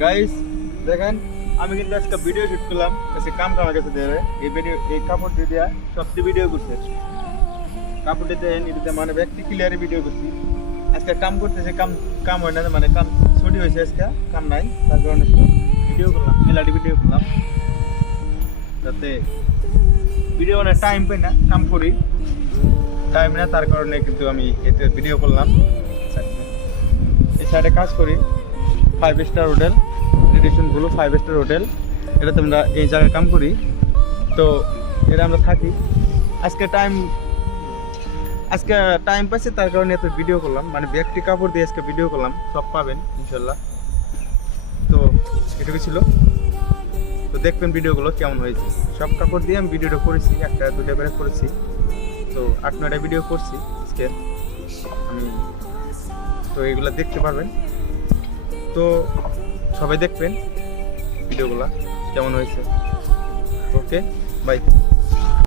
guys দেখেন আমি কিন্তু আজকে ভিডিও শুট করলাম আজকে কাম কামা গেছে দিয়ে এই কাপড় দিয়ে দেয়া সবচেয়ে ভিডিও করছে কাপড় দিয়ে নিতে মানে ব্যক্তি ক্লিয়ারে ভিডিও করছি আজকে কাম করতেছে কাম হয় না মানে কাম ছুটি হয়েছে আজকে কাম নাই তার কারণে ভিডিও করলাম মেলাডি ভিডিও করলাম যাতে ভিডিও মানে টাইম পাই না কাম করি টাইম না তার কারণে কিন্তু আমি এতে ভিডিও করলাম এই সাইডে কাজ করি 5 star hotel radiation blue 5 star hotel এটা তোমরা এই জায়গায় কাম করি তো এটা আমরা থাকি আজকে টাইম পাইছে তার কারণে এত ভিডিও করলাম মানে ব্যক্তি কাপড় দিয়ে আজকে ভিডিও করলাম সব পাবেন ইনশাল্লাহ তো এটুকু ছিল তো দেখবেন ভিডিওগুলো কেমন হয়েছে সব কাপড় দিয়ে আমি ভিডিওটা করেছি একটা দুটা করে করেছি তো 8-9টা ভিডিও করছি আজকে আমি তো এগুলো দেখতে পারবেন তো সবাই দেখবেন ভিডিওগুলো কেমন হয়েছে ওকে বাই